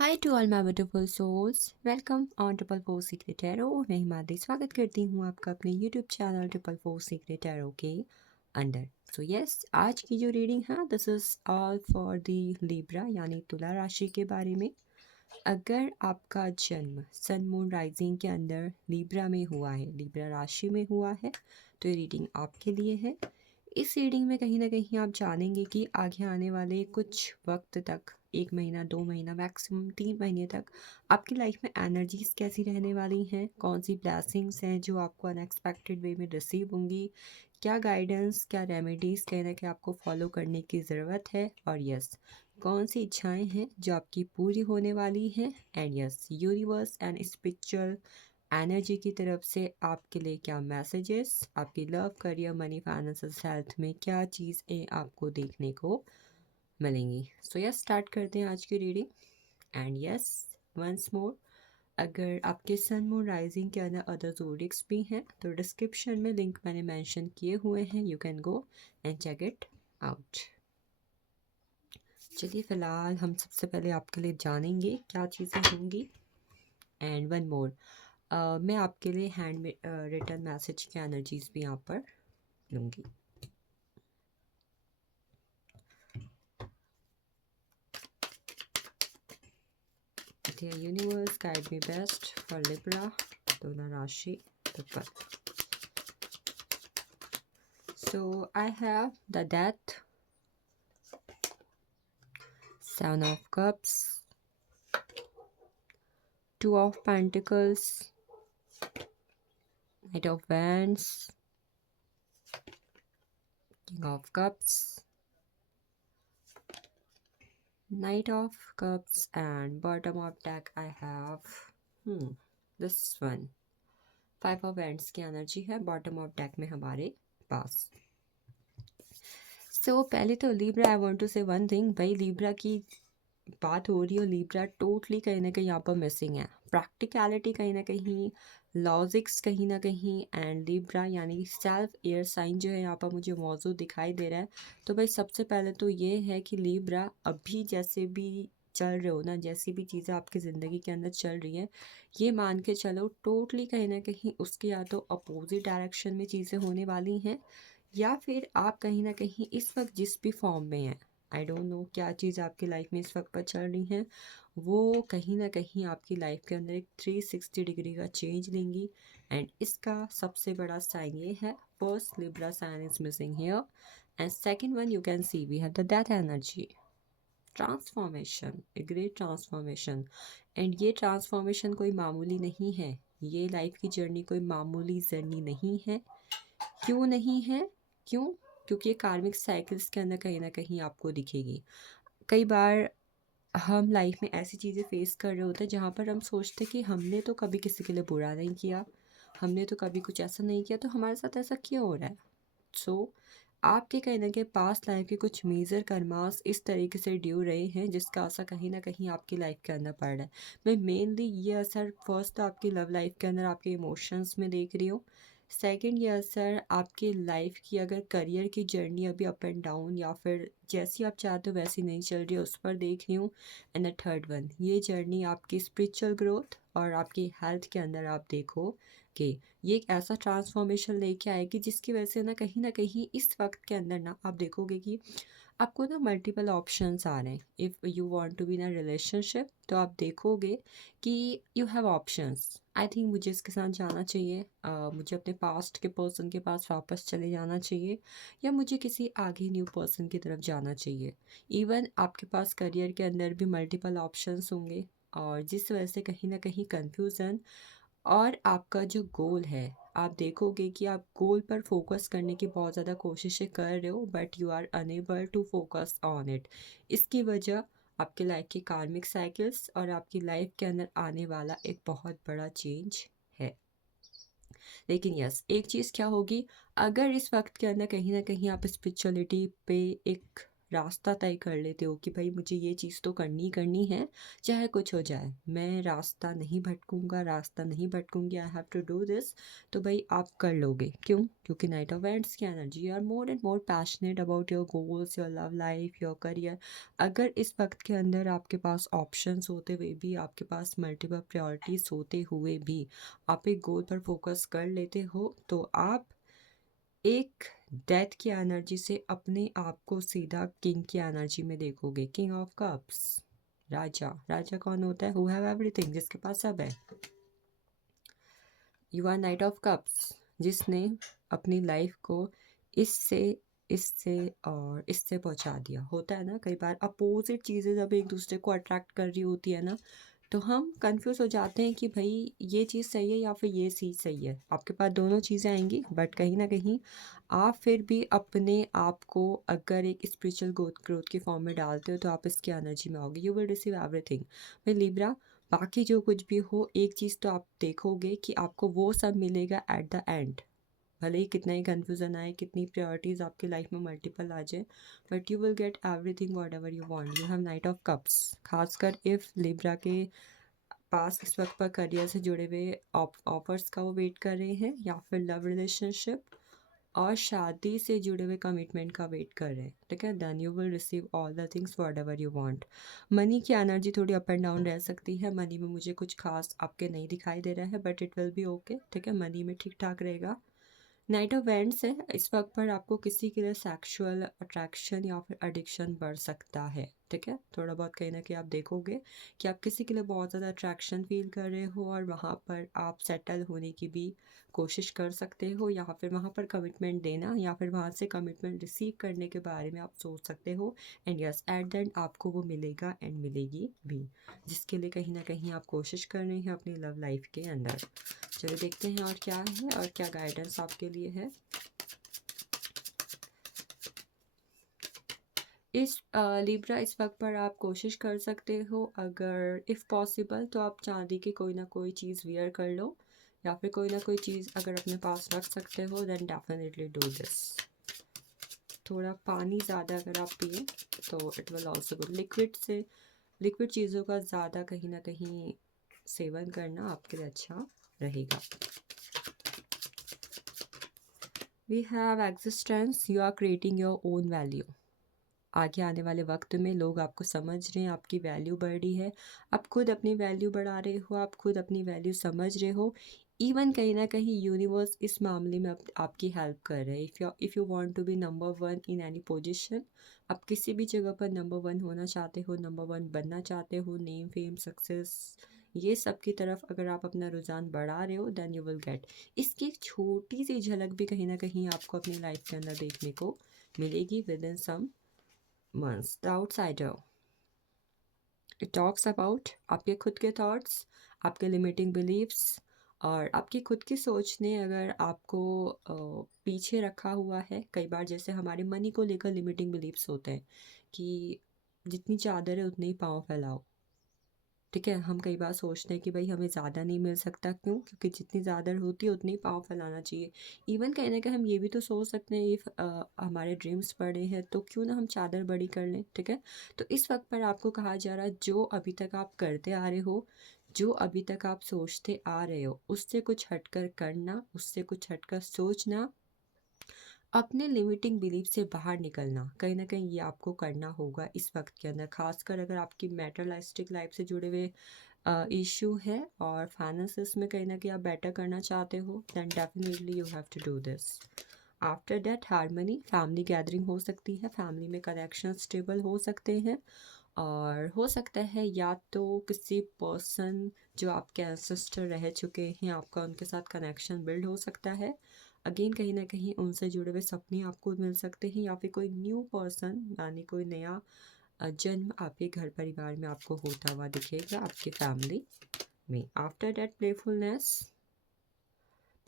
Hi to all my beautiful souls, welcome on triple four secret tarot. मैं हिमाद्री स्वागत करती हूँ आपका अपने YouTube channel triple four secret tarot के अंदर। सो यस, आज की जो रीडिंग है this is all for the Libra यानी तुला राशि के बारे में। अगर आपका जन्म सन मून राइजिंग के अंदर लिब्रा में हुआ है, लिब्रा राशि में हुआ है, तो ये रीडिंग आपके लिए है। इस रीडिंग में कहीं ना कहीं आप जानेंगे कि आगे आने वाले कुछ वक्त तक, 1 महीना 2 महीना मैक्सिमम 3 महीने तक आपकी लाइफ में एनर्जीज कैसी रहने वाली हैं, कौन सी ब्लेसिंग्स हैं जो आपको अनएक्सपेक्टेड वे में रिसीव होंगी, क्या गाइडेंस, क्या रेमेडीज़ कहीं ना कहीं आपको फॉलो करने की ज़रूरत है, और यस कौन सी इच्छाएं हैं जो आपकी पूरी होने वाली हैं। And yes, universe and spiritual energy की तरफ से आपके लिए क्या मैसेजेस, आपकी love, career, money, finance, health में क्या चीज़ें आपको देखने को मिलेंगी। सो यस, स्टार्ट करते हैं आज की reading. And yes, once more, अगर आपके सन मून राइजिंग के अंदर अदर ज़ोडिक्स भी हैं तो डिस्क्रिप्शन में लिंक मैंने मेंशन किए हुए हैं, you can go and check it out. चलिए फ़िलहाल हम सबसे पहले आपके लिए जानेंगे क्या चीज़ें होंगी। एंड वन मोर, मैं आपके लिए हैंड में रिटर्न मैसेज की एनर्जीज भी यहाँ पर लूँगी। Dear universe, guide me best for Libra, तुला राशि, the So I have the Death, Seven of Cups, Two of Pentacles, Knight of Wands, King of Cups, Knight of Cups, and bottom of deck I have this one, Five of Wands की energy है bottom of deck में हमारे पास। सो पहले तो Libra, I want to से one thing, भाई Libra की बात हो रही है, लिब्रा टोटली कहीं ना कहीं यहाँ पर मिसिंग है। प्रैक्टिकलिटी कहीं ना कहीं, लॉजिक्स कहीं ना कहीं, एंड लिब्रा यानी सेल्फ एयर साइन जो है यहाँ पर मुझे मौजूद दिखाई दे रहा है। तो भाई सबसे पहले तो ये है कि लिब्रा अभी जैसे भी चल रहे हो ना, जैसी भी चीज़ें आपकी ज़िंदगी के अंदर चल रही हैं, ये मान के चलो टोटली कहीं ना कहीं उसके या तो अपोजिट डायरेक्शन में चीज़ें होने वाली हैं, या फिर आप कहीं ना कहीं इस वक्त जिस भी फॉर्म में हैं, आई डोंट नो क्या चीज़ आपकी लाइफ में इस वक्त पर चल रही है, वो कहीं ना कहीं आपकी लाइफ के अंदर एक 360 डिग्री का चेंज लेंगी। एंड इसका सबसे बड़ा साइन ये है, first Libra sign is missing here, and second one you can see we have the death energy, transformation, a great transformation. And ये ट्रांसफॉर्मेशन कोई मामूली नहीं है, ये लाइफ की जर्नी कोई मामूली जर्नी नहीं है। क्यों नहीं है? क्यों? क्योंकि ये कार्मिक साइकिल्स के अंदर कहीं ना कहीं आपको दिखेगी। कई बार हम लाइफ में ऐसी चीज़ें फेस कर रहे होते हैं जहाँ पर हम सोचते कि हमने तो कभी किसी के लिए बुरा नहीं किया, हमने तो कभी कुछ ऐसा नहीं किया, तो हमारे साथ ऐसा क्यों हो रहा है। सो आपके कहीं ना कहीं पास्ट लाइफ के कुछ मेजर कर्मास इस तरीके से ड्यू रहे हैं जिसका असर कहीं ना कहीं आपकी लाइफ के अंदर पड़ रहा है। मैं मेनली ये असर फर्स्ट तो आपकी लव लाइफ के अंदर आपके इमोशंस में देख रही हूँ। सेकंड ये असर आपकी लाइफ की, अगर करियर की जर्नी अभी अप एंड डाउन या फिर जैसी आप चाहते हो वैसी नहीं चल रही है, उस पर देख रही हूँ। एंड द थर्ड वन, ये जर्नी आपकी स्पिरिचुअल ग्रोथ और आपकी हेल्थ के अंदर आप देखो कि ये एक ऐसा ट्रांसफॉर्मेशन लेके आएगी जिसकी वजह से ना कहीं इस वक्त के अंदर ना आप देखोगे कि आपको ना मल्टीपल ऑप्शंस आ रहे हैं। If you want to be in a relationship तो आप देखोगे कि you have options. I think मुझे इसके साथ जाना चाहिए, मुझे अपने पास्ट के पर्सन के पास वापस चले जाना चाहिए, या मुझे किसी आगे न्यू पर्सन की तरफ जाना चाहिए। इवन आपके पास करियर के अंदर भी मल्टीपल ऑप्शंस होंगे, और जिस वजह से कहीं ना कहीं कन्फ्यूज़न, और आपका जो गोल है, आप देखोगे कि आप गोल पर फोकस करने की बहुत ज़्यादा कोशिशें कर रहे हो but you are unable to focus on it. इसकी वजह आपके लाइफ के कार्मिक साइकिल्स और आपकी लाइफ के अंदर आने वाला एक बहुत बड़ा चेंज है। लेकिन यस, एक चीज़ क्या होगी, अगर इस वक्त के अंदर कहीं ना कहीं आप स्पिरिचुअलिटी पे एक रास्ता तय कर लेते हो कि भाई मुझे ये चीज़ तो करनी करनी है, चाहे कुछ हो जाए, मैं रास्ता नहीं भटकूंगा, रास्ता नहीं भटकूंगी, I have to do this. तो भाई आप कर लोगे। क्यों? क्योंकि नाइट ऑफ एंड्स की energy, you are more and more passionate about your goals, your love life, your career. अगर इस वक्त के अंदर आपके पास ऑप्शंस होते हुए भी, आपके पास मल्टीपल प्रायोरिटीज होते हुए भी आप एक गोल पर फोकस कर लेते हो, तो आप एक डेथ की एनर्जी से अपने आप को सीधा किंग की एनर्जी में देखोगे। किंग ऑफ कप्स, राजा। राजा कौन होता है? हु हैव एवरीथिंग, जिसके पास सब है। You are knight of cups, जिसने अपनी लाइफ को इससे इससे और इससे पहुंचा दिया। होता है ना कई बार अपोजिट चीज़ें जब एक दूसरे को अट्रैक्ट कर रही होती है ना, तो हम कंफ्यूज हो जाते हैं कि भाई ये चीज़ सही है या फिर ये चीज़ सही है। आपके पास दोनों चीज़ें आएंगी, बट कहीं ना कहीं आप फिर भी अपने आप को अगर एक स्पिरिचुअल ग्रोथ की फॉर्म में डालते हो, तो आप इसकी एनर्जी में आओगे। You will receive everything. भाई लिब्रा, बाकी जो कुछ भी हो, एक चीज़ तो आप देखोगे कि आपको वो सब मिलेगा एट द एंड। भले ही कितना ही कन्फ्यूज़न आए, कितनी प्रायोरिटीज़ आपकी लाइफ में मल्टीपल आ जाए, but you will get everything what ever you want. You have night of cups. खासकर इफ़ लिब्रा के पास इस वक्त पर करियर से जुड़े हुए ऑफर्स का वो वेट कर रहे हैं, या फिर लव रिलेशनशिप और शादी से जुड़े हुए कमिटमेंट का वेट कर रहे हैं, ठीक है, then you will receive all the things whatever you want. Money की एनर्जी थोड़ी अप एंड डाउन रह सकती है। मनी में मुझे कुछ खास आपके नहीं दिखाई दे रहा है, but it will be okay, ठीक है, मनी में ठीक ठाक रहेगा। नाइट ऑफ एंड्स है, इस वक्त पर आपको किसी के लिए सेक्सुअल अट्रैक्शन या फिर एडिक्शन बढ़ सकता है, ठीक है। थोड़ा बहुत कहीं ना कहीं आप देखोगे कि आप किसी के लिए बहुत ज़्यादा अट्रैक्शन फील कर रहे हो, और वहाँ पर आप सेटल होने की भी कोशिश कर सकते हो, या फिर वहाँ पर कमिटमेंट देना या फिर वहाँ से कमिटमेंट रिसीव करने के बारे में आप सोच सकते हो। And yes, at the end आपको वो मिलेगा एंड मिलेगी भी, जिसके लिए कहीं ना कहीं आप कोशिश कर रहे हैं अपनी लव लाइफ के अंदर। चलिए देखते हैं और क्या है और क्या गाइडेंस आपके लिए है। इस लिब्रा, इस वक्त पर आप कोशिश कर सकते हो, अगर इफ़ पॉसिबल तो आप चांदी की कोई ना कोई चीज़ वियर कर लो, या फिर कोई ना कोई चीज़ अगर अपने पास रख सकते हो, देन डेफिनेटली डू दिस। थोड़ा पानी ज़्यादा अगर आप पिए तो it will also good. Liquid चीज़ों का ज़्यादा कहीं ना कहीं सेवन करना आपके लिए अच्छा रहेगा। We have existence, you are creating your own value. आगे आने वाले वक्त में लोग आपको समझ रहे हैं, आपकी वैल्यू बढ़ रही है, आप खुद अपनी वैल्यू बढ़ा रहे हो, आप खुद अपनी वैल्यू समझ रहे हो। इवन कहीं ना कहीं यूनिवर्स इस मामले में आपकी हेल्प कर रहे हैं। If you want to be number one in any position, आप किसी भी जगह पर नंबर वन होना चाहते हो, नंबर वन बनना चाहते हो, नेम फेम सक्सेस ये सब की तरफ अगर आप अपना रुझान बढ़ा रहे हो, देन यू विल गेट। इसकी एक छोटी सी झलक भी कहीं ना कहीं आपको अपनी लाइफ के अंदर देखने को मिलेगी within some months. The outsider, it talks about आपके खुद के थॉट्स, आपके लिमिटिंग बिलीव्स, और आपकी खुद की सोच ने अगर आपको पीछे रखा हुआ है। कई बार जैसे हमारे मनी को लेकर लिमिटिंग बिलीव्स होते हैं कि जितनी चादर है उतने ही पाँव फैलाओ, ठीक है। हम कई बार सोचते हैं कि भाई हमें ज़्यादा नहीं मिल सकता। क्यों? क्योंकि जितनी ज़्यादा होती है उतनी ही पाँव फैलाना चाहिए। इवन कहने का हम ये भी तो सोच सकते हैं, इफ़ हमारे ड्रीम्स बड़े हैं तो क्यों ना हम चादर बड़ी कर लें, ठीक है। तो इस वक्त पर आपको कहा जा रहा है, जो अभी तक आप करते आ रहे हो, जो अभी तक आप सोचते आ रहे हो, उससे कुछ हटकर करना, उससे कुछ हटकर सोचना, अपने लिमिटिंग बिलीफ से बाहर निकलना, कहीं ना कहीं ये आपको करना होगा इस वक्त के अंदर। खासकर अगर आपकी मेटरलिस्टिक लाइफ से जुड़े हुए इशू है और फाइनेंसिस में कहीं ना कहीं आप बेटर करना चाहते हो, then definitely you have to do this. After that harmony, family gathering हो सकती है, फैमिली में कनेक्शन स्टेबल हो सकते हैं, और हो सकता है या तो किसी पर्सन जो आपके एंसेस्टर रह चुके हैं, आपका उनके साथ कनेक्शन बिल्ड हो सकता है। अगेन कहीं ना कहीं उनसे जुड़े हुए सपने आपको मिल सकते हैं, या फिर कोई न्यू पर्सन यानी कोई नया जन्म आपके घर परिवार में आपको होता हुआ दिखेगा, आपके फैमिली में। After that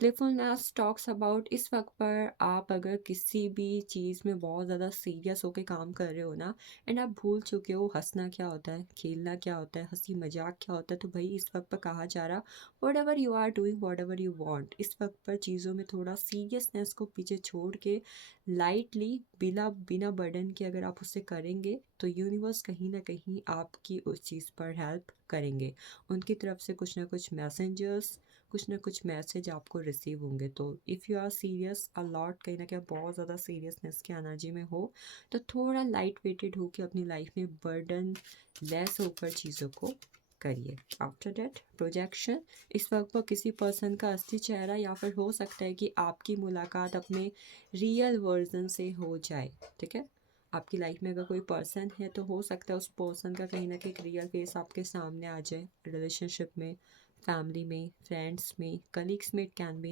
playfulness talks about, इस वक्त पर आप अगर किसी भी चीज़ में बहुत ज़्यादा सीरियस होकर काम कर रहे हो ना, एंड आप भूल चुके हो हंसना क्या होता है, खेलना क्या होता है, हंसी मजाक क्या होता है, तो भाई इस वक्त पर कहा जा रहा, whatever you are doing whatever you want, इस वक्त पर चीज़ों में थोड़ा सीरियसनेस को पीछे छोड़ के लाइटली बिना बिना बर्डन के अगर आप उससे करेंगे तो यूनिवर्स कहीं ना कहीं आपकी उस चीज़ पर हेल्प करेंगे। उनकी तरफ से कुछ ना कुछ मैसेंजर्स, कुछ ना कुछ मैसेज आपको रिसीव होंगे। तो if you are serious a lot, कहीं ना कहीं बहुत ज़्यादा सीरियसनेस की एनर्जी में हो, तो थोड़ा लाइट वेटेड होकर अपनी लाइफ में बर्डन लेस होकर चीज़ों को करिए। आफ्टर दैट प्रोजेक्शन, इस वक्त पर किसी पर्सन का असली चेहरा या फिर हो सकता है कि आपकी मुलाकात अपने रियल वर्जन से हो जाए। ठीक है, आपकी लाइफ में अगर कोई पर्सन है तो हो सकता है उस पर्सन का कहीं ना कहीं एक रियल फेस आपके सामने आ जाए। रिलेशनशिप में, फैमिली में, फ्रेंड्स में, कलीग्स में, it can be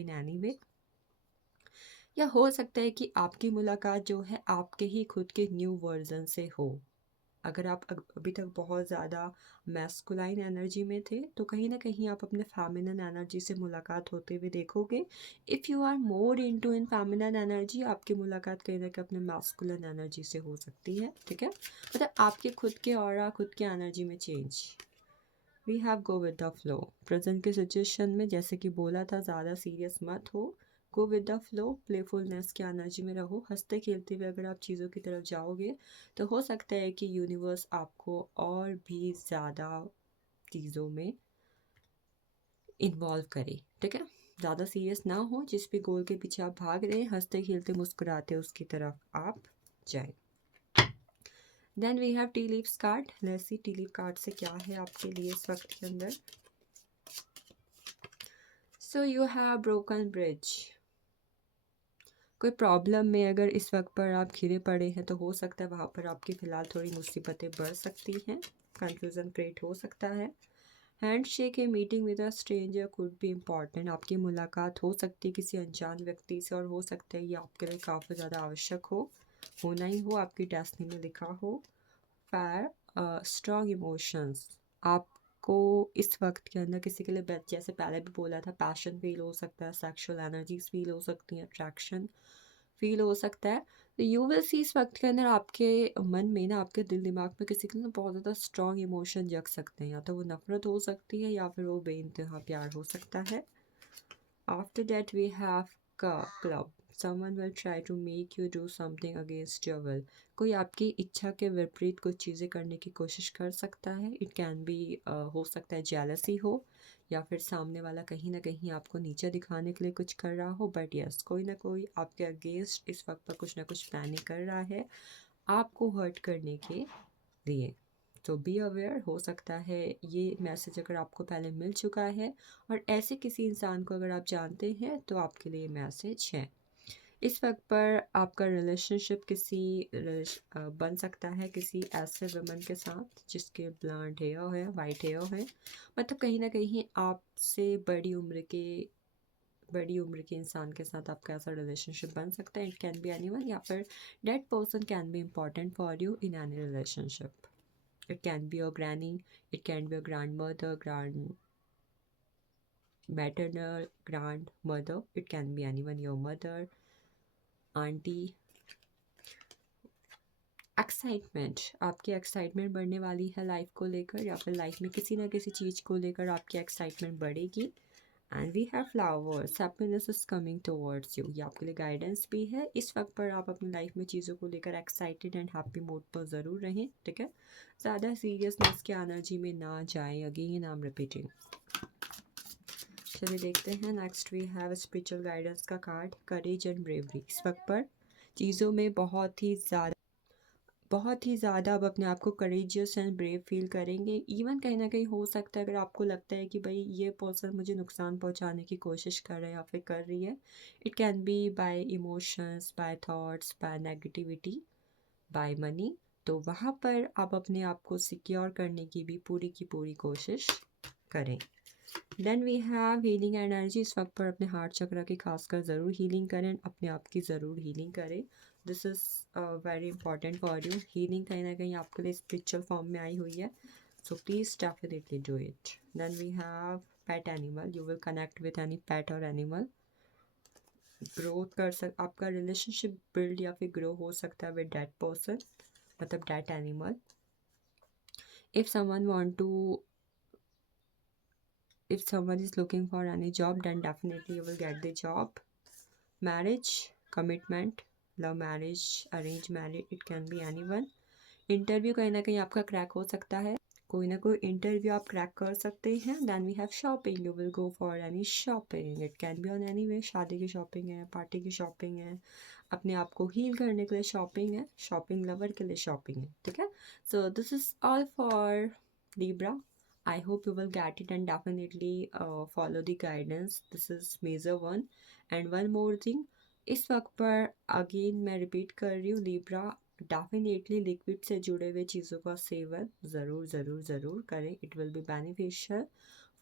in any way. या हो सकता है कि आपकी मुलाकात जो है आपके ही खुद के न्यू वर्जन से हो। अगर आप अभी तक बहुत ज़्यादा मैस्कुलाइन एनर्जी में थे तो कहीं ना कहीं आप अपने फेमिनिन एनर्जी से मुलाकात होते हुए देखोगे। If you are more into in feminine energy, आपकी मुलाकात कहीं ना कहीं अपने मैस्कुलिन एनर्जी से हो सकती है। ठीक है, मतलब आपके खुद के ऑरा, खुद के एनर्जी में change. We have go with the flow. Present के सिचुएशन में जैसे कि बोला था, ज़्यादा सीरियस मत हो, go with the flow, playfulness की एनर्जी में रहो। हंसते खेलते हुए अगर आप चीज़ों की तरफ जाओगे तो हो सकता है कि यूनिवर्स आपको और भी ज़्यादा चीज़ों में इन्वॉल्व करे। ठीक है, ज़्यादा सीरियस ना हो, जिस भी गोल के पीछे आप भाग रहे हैं, हंसते खेलते मुस्कुराते उसकी तरफ आप जाएं। Then we have tea leaves card. Let's see tea leave card से क्या है आपके लिए इस वक्त के अंदर। So you have broken bridge. कोई प्रॉब्लम में अगर इस वक्त पर आप घिरे पड़े हैं तो हो सकता है वहाँ पर आपकी फ़िलहाल थोड़ी मुसीबतें बढ़ सकती हैं, कंफ्यूजन क्रिएट हो सकता है। Hand shake a meeting with a stranger could be important. आपकी मुलाकात हो सकती है किसी अनजान व्यक्ति से, और हो सकता है ये आपके लिए काफ़ी ज़्यादा आवश्यक हो, होना ही हो, आपकी डेस्टिनी में लिखा हो। फायर स्ट्रॉन्ग इमोशंस, आपको इस वक्त के अंदर किसी के लिए, जैसे पहले भी बोला था, पैशन फील हो सकता है, सेक्सुअल एनर्जीज फील हो सकती हैं, अट्रैक्शन फील हो सकता है। तो यू विल सी इस वक्त के अंदर आपके मन में ना, आपके दिल दिमाग में किसी के लिए बहुत ज़्यादा स्ट्रॉन्ग इमोशन जग सकते हैं। या तो वो नफरत हो सकती है या फिर वो बेइंतहा प्यार हो सकता है। After that we have club. Someone will try to make you do something against your will. कोई आपकी इच्छा के विपरीत कुछ चीज़ें करने की कोशिश कर सकता है। इट कैन बी, हो सकता है जेलसी हो, या फिर सामने वाला कहीं ना कहीं आपको नीचे दिखाने के लिए कुछ कर रहा हो। बट यस, कोई ना कोई आपके अगेंस्ट इस वक्त पर कुछ ना कुछ प्लानिंग कर रहा है आपको हर्ट करने के लिए। तो बी अवेयर। हो सकता है ये मैसेज अगर आपको पहले मिल चुका है और ऐसे किसी इंसान को अगर आप जानते हैं तो आपके लिए मैसेज है। इस वक्त पर आपका रिलेशनशिप बन सकता है किसी ऐसे वुमन के साथ जिसके ब्लॉन्ड हेयर है, वाइट हेयर है। मतलब कहीं ना कहीं आपसे बड़ी उम्र के इंसान के साथ आपका ऐसा रिलेशनशिप बन सकता है। इट कैन बी एनीवन, या फिर that person can be important for you in any relationship. It can be your granny, it can be your grandmother, maternal grandmother, it can be anyone, your mother, auntie. Excitement, आपकी excitement बढ़ने वाली है life को लेकर, या फिर life में किसी ना किसी चीज़ को लेकर आपकी एक्साइटमेंट बढ़ेगी। And we have flowers, happiness is coming towards you. ये आपके लिए गाइडेंस भी है। इस वक्त पर आप अपनी लाइफ में चीज़ों को लेकर एक्साइटेड एंड हैप्पी मूड पर ज़रूर रहें। ठीक है, ज़्यादा सीरियसनेस की एनर्जी में ना जाएं। Again I am repeating. चलिए देखते हैं next. We have spiritual guidance का कार्ड, करेज एंड ब्रेवरी। इस वक्त पर चीज़ों में बहुत ही ज़्यादा आप अपने आप को करेजियस एंड ब्रेव फील करेंगे। इवन कहीं ना कहीं हो सकता है अगर आपको लगता है कि भाई ये पर्सन मुझे नुकसान पहुंचाने की कोशिश कर रहा है या फिर कर रही है, it can be by emotions, by thoughts, by negativity, by money, तो वहाँ पर आप अपने आप को सिक्योर करने की भी की पूरी कोशिश करें। Then we have healing energy. इस वक्त पर अपने हार्ट चक्र की खासकर ज़रूर हीलिंग करें, अपने आप की ज़रूर हीलिंग करें। This is very important for you. Healing कहीं ना कहीं आपके लिए स्पिरिचुअल फॉर्म में आई हुई है, so please definitely do it. Then we have pet animal. You will connect with any pet और एनिमल। ग्रोथ आपका रिलेशनशिप बिल्ड या फिर ग्रो हो सकता है विद डैट पर्सन, मतलब that animal. If someone is looking for any job, then definitely you will get the job. Marriage, commitment, love marriage, arrange marriage, it can B anyone. Interview कहीं ना कहीं आपका crack हो सकता है, कोई ना कोई इंटरव्यू आप क्रैक कर सकते हैं। Then we have shopping, you will go for any shopping, it can be on any way, शादी की शॉपिंग है, पार्टी की शॉपिंग है, अपने आप को हील करने के लिए शॉपिंग है, शॉपिंग लवर के लिए शॉपिंग है, ठीक है। So this is all for Libra. I hope you will get it and definitely follow the guidance. This is major one. And one more thing, इस वक्त पर अगेन मैं रिपीट कर रही हूँ, Libra डेफिनेटली लिक्विड से जुड़े हुए चीज़ों का सेवन ज़रूर ज़रूर ज़रूर करें. It will be beneficial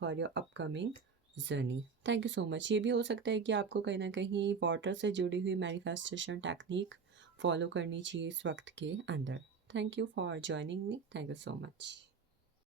for your upcoming journey. Thank you so much. ये भी हो सकता है कि आपको कहीं ना कहीं वाटर से जुड़ी हुई मैनिफेस्टेशन टेक्निक फॉलो करनी चाहिए इस वक्त के अंदर. Thank you for joining me. Thank you so much.